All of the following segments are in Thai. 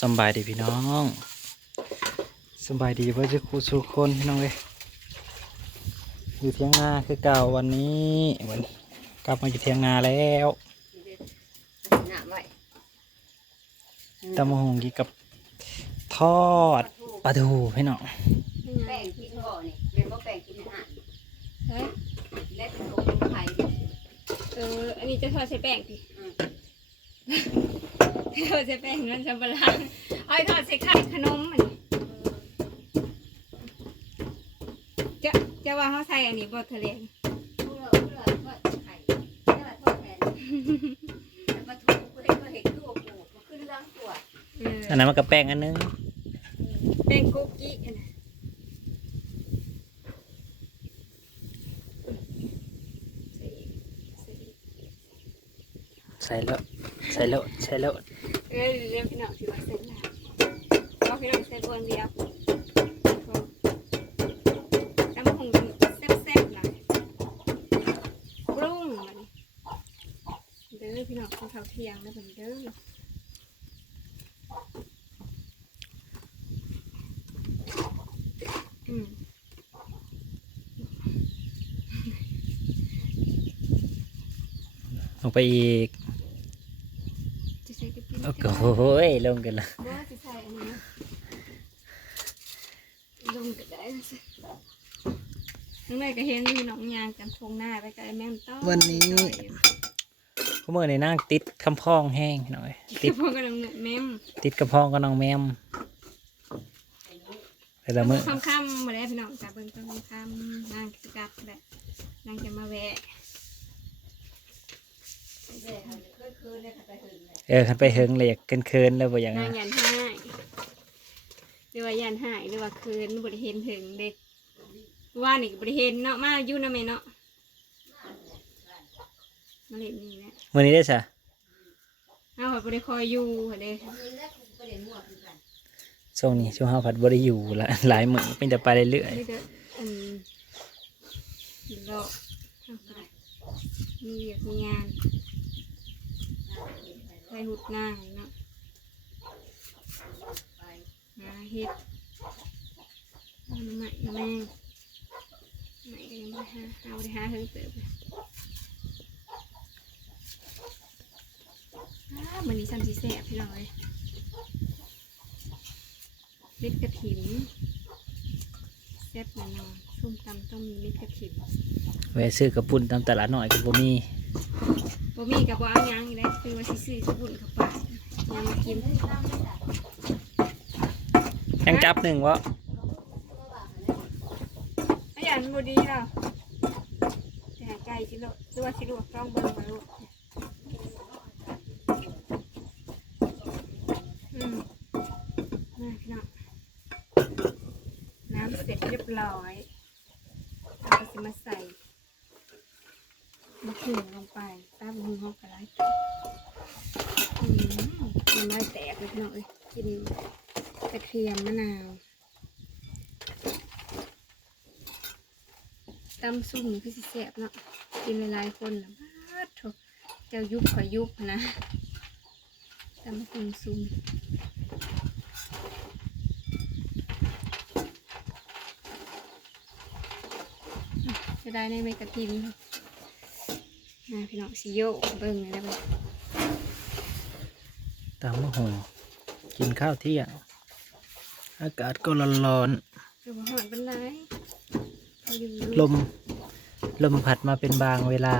สำบายดีพี่น้องสำบายดีว่าจะครูสู่คนพี่น้องเลยอยู่เทียงนาคือเก่าวันนี้วันนี้กลับมาอยู่เทียงนาแล้วหน้าไว้ตำมะฮงกีกับทอดปลาทูพี่น้องแป้งกินบ่นี่เป็นบ่แป้งกินอาหารเฮ้ยและเป็นโกงไข่เอออันนี้จะทอดใส่แป้งดิ อืมทอดใส่แป้งนั่นจะบลังเอาไปทอดใส่ไข่ขนมมันจะจะว่าเขาใส่อันนี้บดทะเลผู้เราผู้เราทอดไข่แล้วทอดแทนแต่ปลาทูก็ได้ก็เห็นตัวปูมันขึ้นล้างตัวเอออันนั้นมันกับแป้งอันนึงแป้งคุกกี้อันน่ะใส่ใส่ใส่แล้วใส่แล้วใส่แล้ว เออเดี๋ยวพี่น้องถือว่าเสร็จแล้วก็พี่น้องใส่บนเดียวจำคงแซ่บๆหน่อยปรุงมันเด้อพี่น้องกินข้าวเที่ยงแล้วผมเด้ออืมลงไปอีก จะใส่กระเทียม โอ้โห ลงกันละว่าจะใส่อันนี้นะลงก็ได้นะสิน้องเนยก็เห็นพี่น้องยางกันทงหน้าไปกับไอ้แม่มต้อวันนี้ พวกมื่อในนั่งติดคำพ้องแห้งหน่อย ติติดดพวกกับน้องเนยแม่มติดกระพ้องกับน้องแมมแต่ละมื้อค่ำค่ำๆมาแล้วพี่น้องจ้าเบิ่งต้นค่ำๆนางกิจกัดแหละนางจะมาแวะ แม่เขาเคยคืนเลยค่ะไปถึง เลยเออคันไปเฮิงเลยอยากเกินเคินๆแล้วบ่อย่างนานั้งนยันหายหรือว่ายันหายหรือว่าคืนบริเห็นถึงเด็กว่านี่บริเห็นเนาะมาอยู่นะแม่เนาะมาเล่นนี่แหละมื้อนี้ได้ซะเอาไปบริคอยอยู่หั้นเด้มีแล้วก็เด่นมั่วคือกันช่วงนี้ช่วงเฮาผัดบ่ได้อยู่ละหลายมื้อเป็นแต่ไปเรื่อยนี่เด้ออืมเลาะเอาไปมีเวียกมีงาน ไปหุดหน้าให้เนาะหาเฮ็ดเอาหน่อไม้มาแม่งไม่ก็ยังไม่หาเอาได้หาเพิ่งเติบเลยอ้ามันนี้ซ้ำสีแสบพี่น้องเลยเม็ดกระถิ่นแซ่บแน่นอนส้มตำต้องมีเม็ดกระถิ่นแวะซื้อกระปุ่นตามตลาดหน่อยก็บ่มี บ่มีกับบ่เอาหยังอีกแล้วคือว่าสิซื้อสบุนกับปากยังมากินยังจับหนึ่งวะไอ้ยันบ่ดีเนาะจะหายใจสิโลดหรือว่าสิลวกต้องเบิ่งมาลูกอืมมาพี่น้องน้ำเสร็จเรียบร้อยเราก็จะมาใส่มะเขือ ลงเขากระไรมันไม่แตกเลยพี่น้อยกินกระเทียมมะนาวตำซุ่มนี่คือสิแซ่บเนาะกินหลายคนนะบ้าดโถเจ้ายุบขอยุบนะตำซุ่มซุ่มจะได้ในเมกะทิน นะพี่น้องสิโยกเบิ่งเลยได้ไหมตามมะฮงกินข้าวเที่ยงอากาศก็ร้อนคือว่าหอนเป็นไรเอาอยู่ๆลม ลมพัดมาเป็นบางเวลา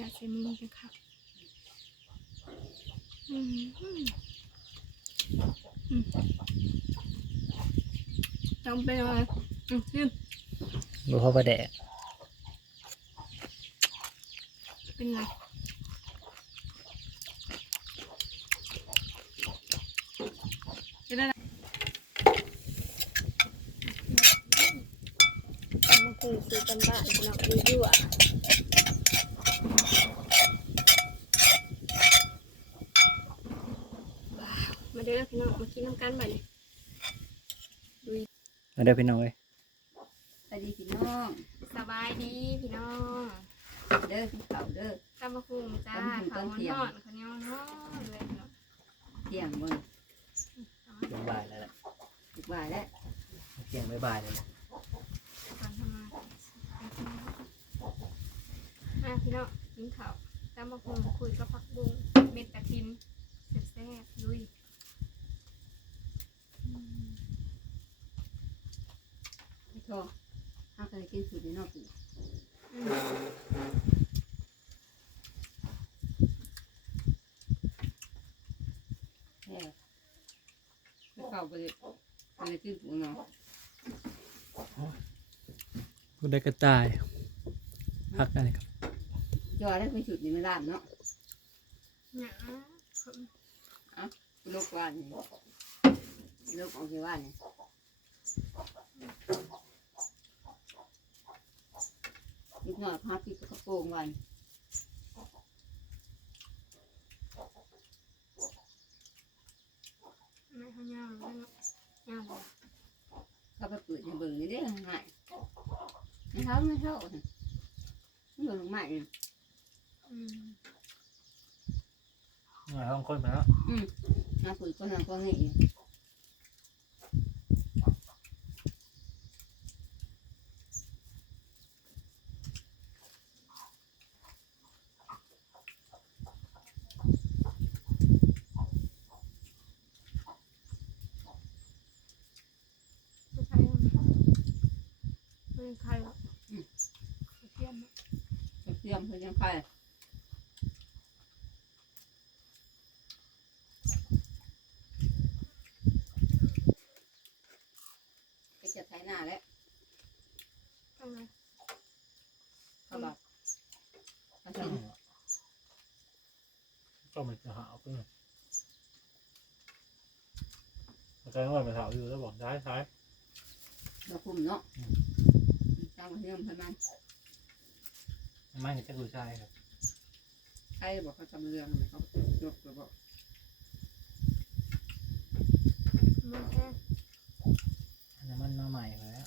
ยาใส่มือกันค่ะอืมต้องไปว่าอืมอืมบ่พอประแดกเป็นไงจะได้มาคุยซื้อกันบ้านเนาะอยู่ เด้อพี่น้องมากินน้ำกันไปเลยมาเด้อพี่น้องเอ้ยสวัสดีพี่น้อง สบายดีพี่น้อง เด้อพี่เขาเด้อตำมะคุงจ้าตำบักหุ่งข้าวตอนเที่นยงอนข้าวเหนียวนอนเลยพี่น้องเที่ยงเบิ่งเที่ยงบ่ายแล้วแหละอีกบ่ายแล้วเที่ยงบ่ายๆเลยแหละตอนทำงานอะพี่น้องกินข้าวตำมะคุงคุยกับผักบุ้งเม็ดกระทินแซ่บๆลุยอืม พี่ทองห้าเคยกินสูตรนี้เนอกปี อืม แค่ไม่เข้าไปเลยไปเลยกินสูตรเนาะ กูได้กระต่ายพักอะไรครับยอได้เป็นสูตรนี้ไม่ลาบเนาะหยาลูกว่านี่ลูกออกจากว่านี่นิดหน่อยพักที่กระโปรงวันไม่ข้าวเหนียวเลยเนาะเหนียวเลยก็ไปเปิดในเบิ่งนี่ได้ง่าย ไม่เท่าไม่เท่ามันเหมือนใหม่ อืม หน่อยห้องคนไปแล้ว มาเปิดก็นั่งก็นี่ ไม่ใช่หรอกไม่ใช่หรอกกระเทียมเนาะ เตรียมเพื่อยังไปก็จะใช้หน้าแล้วทำไมเขาบอกมาชิมก็มันจะหาเพื่อนอาจารย์ว่าไปถามอยู่แล้วบอกได้ใช่ดอกคุมเนาะตามมาเทียมให้มันไม่เห็นจะดูใช่ครับใครบอกเขาจำเรื่องเขายกตัวบอกมันแค่ อันนั้นมันมาใหม่แล้ว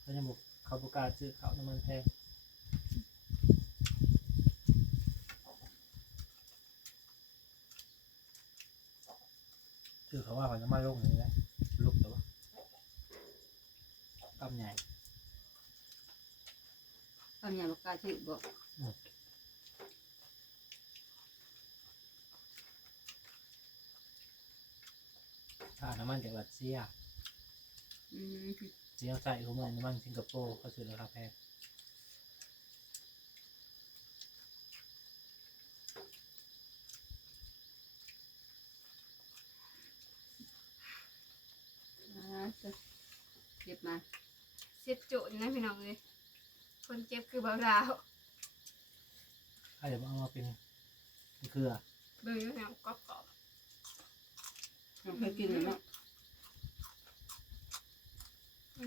เขาจะบ อกเขาประกาศซื้อเขาน้ำมันแพงคือเขาว่าเขาจะมาลงอย่างนี้แหละลุกแต่ว่ากำใหญ่ตอนนี้ลูกกาชื่อบอกถ้าน้ำมันจากรัสเซีย อืม เสียใส่เขาเหมือนน้ำมันสิงคโปร์เขาซื้อราคาแพงอ่าเก็บมาเช็ดโจนี่นะพี่น้องเลยคนเจ็บคือเบาดาวถ้าเดี๋ยวเอามาเป็นเป็นเครือเบอร์อยู่เนี่ยกรอบกรอบเราเคยกินเลยเนาะ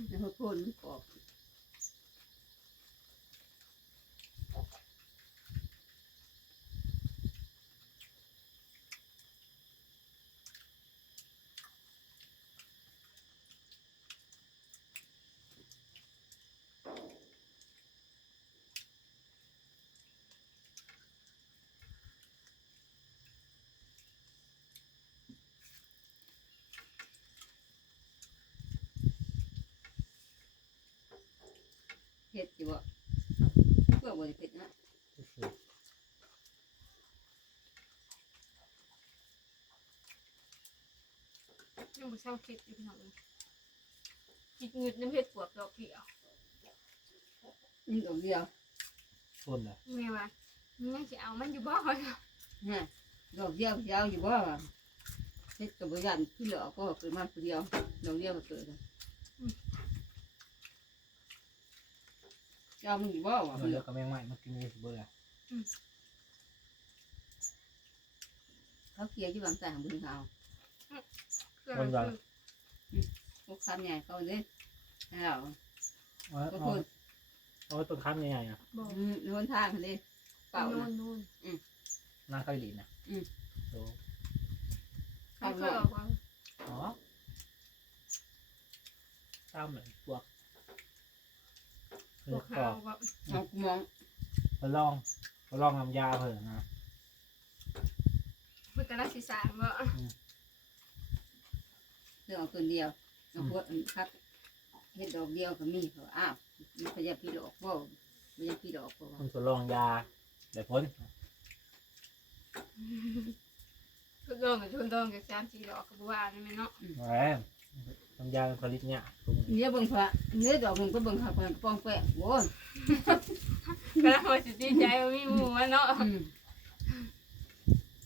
ในหัวโพนมันกรอบ ผ็ดอยู่บ่เพื่อบ่ได้เผ็ดนะยังไม่เช่าคิดอยู่พี่น้องเลยคิดเงืดน้ำเพชรปวดดอกเขียวนี่ดอกเดียวส่วนเลยแม่ว่านี่ยังจะเอามันอยู่บ่อยฮะดอกเดียวยาวอยู่บ่วะเฮ็ดกับบ่ยันที่เหลือก็เกิดมาผู้เดียวดอกเดียวก็เกิดแล้ว ยาวมันอยู่บ่วะเราเลือกกับแมงใหม่มากินเลยสิเบอร์อะเขาเคลียร์อยู่บางแต่ของบุญเขาเพื่อนมันคือพวกคำใหญ่เขาเด้ให้เราเอาก็เอาคือเอาต้นค้ำใหญ่ๆอะบอกอืมโนนทางเลยเปล่าโน่นะนโน่นหน้าเข้าอีหลีนะอืมโอ้ไม่เคยออกว่าอ๋อตามเหมือนพวก พวกกรหาอวบแบบเอามองมาลองมาลองน้ำยาเพิ่นนะพุทธราชสามว่าเรื่องเอาตัวเดียวเอาพวกอันครับเห็ดดอกเดียวก็มีเขาอ้าวมันพยายามพี่ดอกบ่พยายามพี่ดอกบ่มันทดลองยาเดี๋ยวพ้นทุกดองกับทุนดองกับสามสี่ดอกกับบัวนี่แม่เนาะแหม น้ำยาผลิตเนี่ยเนี่ยเบิ่งพระเนี่ยดอกหนึ่งก็เบิ่งเขาเป็นปองแปะโว้ยก็แล้วว่าสิดีใจว่ามีหมู่อะเนาะอืม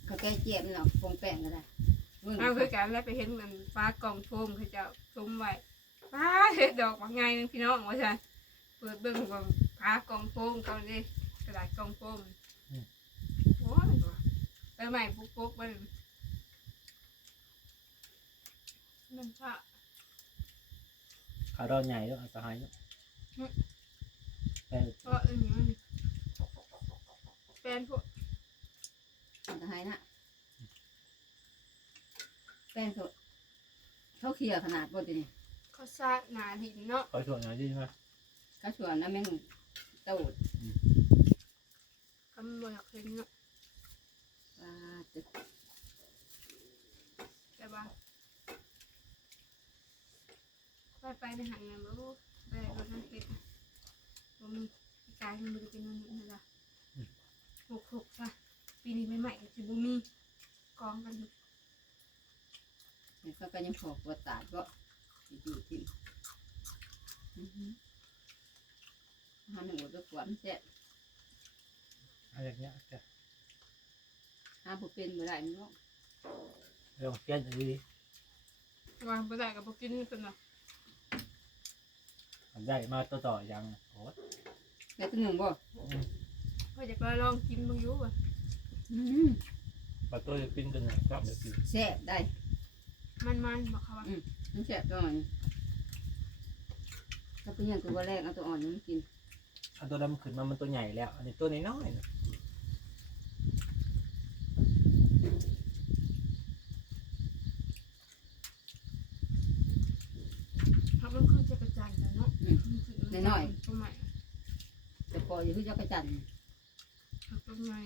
เขาแก้เจ็บเนาะปองแปะก็ได้เบิ่งเอาคือกันแล้วไปเห็นเหมือนฟ้ากล่องโฟมเขาจะซุ้มไว้ฟ้าเห็ดดอกว่าไงนึงพี่น้องว่าใช่เปิดเบิ่งว่าฟ้ากล่องโฟมเขาเลยกระดาษกล่องโฟมโอ้ยไปใหม่ปุ๊บปุ๊บมันมันพระ ขาดอนใหญ่ด้วยอันตรายด้วยแต่เพราะอันนี้มันเป็นพวกมันจะหายนะแป้งเขาเขาเคลียร์ขนาดบ่ทีนี่ข้าวสารหนาดินเนาะขอส่วนหน่อยดิใช่ไหมเขาชวนนะแม่งเต้าคำบอกอยากเห็นเนาะ ว่าตึก แต่ว่าไปไปในหันเงินบ่รู้ไปรถนั่งเป็ดบ่มีพี่กายมันบ่ได้เป็นนั่นนี่ล่ะหกหกซะ ปีนี้ใหม่ๆก็สิบ่มีกองกันอยู่เห็นเขาก็ยังพอปวดตาดก็อยู่ที่อือหือหาหนึ่งหัวตัวขวานแจ๊ะอะไรอย่างเงี้ยจะหาผู้เป็นบ่ได้มั้งเนาะลองเปลี่ยนดูดิว่าบ่ได้ก็บ่กินเพิ่นน่ะทำได้มาต่อต่อยังโอ้ยแต่ตัวหนึ่งบ่ ก็อยากลองกินบ่อยู่อะ อืมปลาตัวจะปิ้นกันเลยชอบเดี๋ยวกินแซ่บได้มันๆบอกเขาว่ามันแซ่บตัวมันถ้าเป็นอย่างตัวแรกเอาตัวอ่อนนี่มันกินอันตัวดำขึ้นมามันตัวใหญ่แล้ว อันนี้ตัวน้อยๆนะถ้ามันคือจะกระจายแล้วเนาะอืมมันคือน้อยตัวใหม่แต่พออยู่ที่เจ้ากระจันตัวใหม่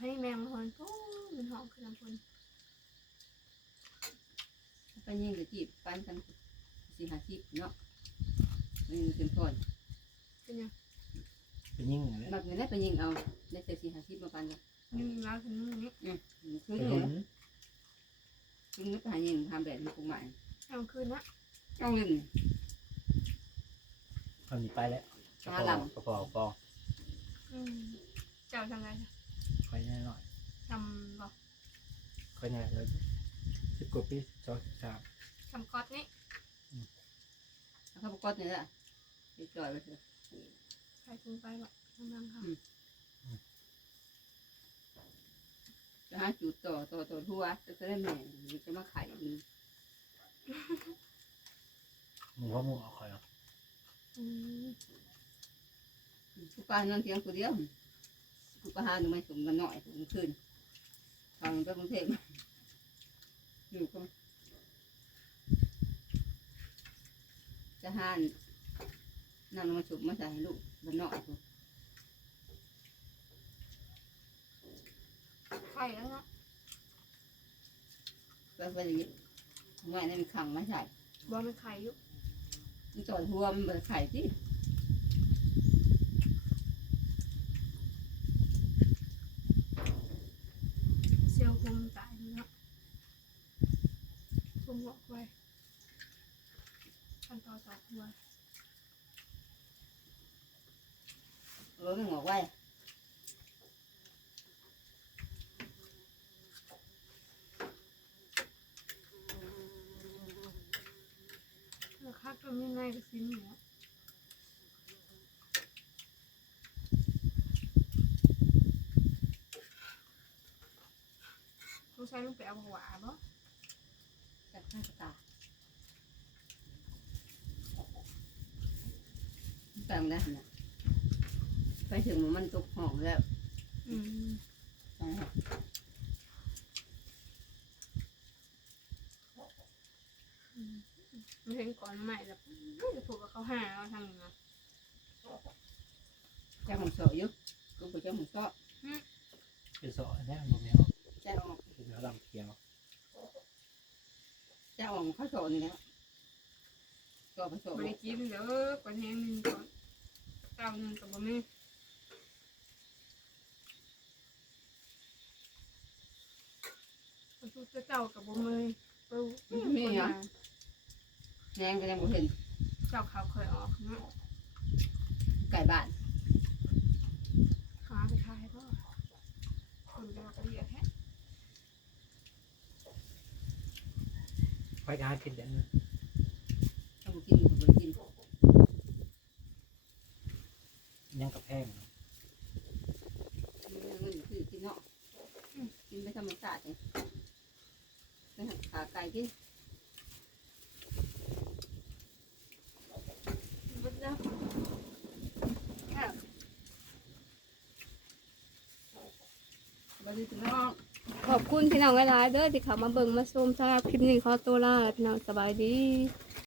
ให้แมงมันโอ้มันหอมคือน้ำพนไปยิงกับจีบปันกันสี่ห้าสิบเนาะมันเป็นพอนเป็นยังเป็นยิ่งเลยแบบนี้ได้ไปยิงเอาได้แต่สี่ห้าสิบมาปันกันนึ่งแล้วถึงนึ่งนี้อืมคือเป็นเลหุ่ยนคือนึกหายิงทำแบบนี้กูใหม่เอาคืนนะเอาเงินคนนี้ไปแล้วกระหาป๋หลัองกระป๋อกระป๋ออืมเจ้าทำอะไรจ๊ะ คอยน้อยทำบอกๆคอยใหญ่แล้วสิบกว่าปีสองสิบสามทำก๊อตนี่เขาประกอบนี่แหละไปจอยไปเถอะใครคุณไปหรอกนั่งค่ะจะหาจุดต่อต่อต่อทั่วจะได้แม่จะมาไข่หมูเขาหมูเอาคอยเอาอืมกูปลานั่งเทียงกูเดียว กูปลาหาหนึ่งไม่สมกันหน่อยถึงคืนตอนไปกรุงเทพอยู่ก็จะหานนั่งมาฉุบมาใส่ให้ลูกมันหน่อยกูไข่แล้วเนาะไปไปอย่างนี้ไว้ในมันขังมาใส่บอมันไข่อยู่มันต่อยหัวมันเบิดไข่ที่ เซลล์คุมตายเนาะคุมบอกไว้ขั้นตอนต่อตัวรถมันงอกไว้ราคาก็ไม่ง่ายกับชิ้นเนาะต้อง ใช้ลูกไปเอาหวานเนาะจากข้างตากลางนะน่ะไปถึงมันตกห้องแล้วอืมอ่ามันเห็นก่อนใหม่แล้วจะผูกกับเขาหาเราทำไงเจ้าของโสอยู่กูไปเจ้าของโสคือสอนแน่บ่แม่นเจ้าออก คือลำเขียวเจ้าออกเขาโสนี่แล้วก็ไปโสบริกินเด้อก่อนแห้งหนึ่งก่อนเก้าหนึ่งกับบะหมี่มันทุกเจ้ากับบะหมี่ปูแนงก็ยังบ่เห็นเจ้าเขาเคยออกเนาะไก่บ้านหาไปขายก็คนเดียวก็ดีอะแท้ ไปหากินเด้อถ้าบ่กินก็บ่กินยังกับแพงเงินคือกินเนาะกินไปธรรมชาติเลยไปหาขาไก่กิน เบิดแล้ว บ่ได้กินเนาะ ขอบคุณพี่ น้องหลายๆเด้อที่เขามาเบิ่งมาชมสำหรับคลิปนี้ขอตัวลาพี่น้องสบายดี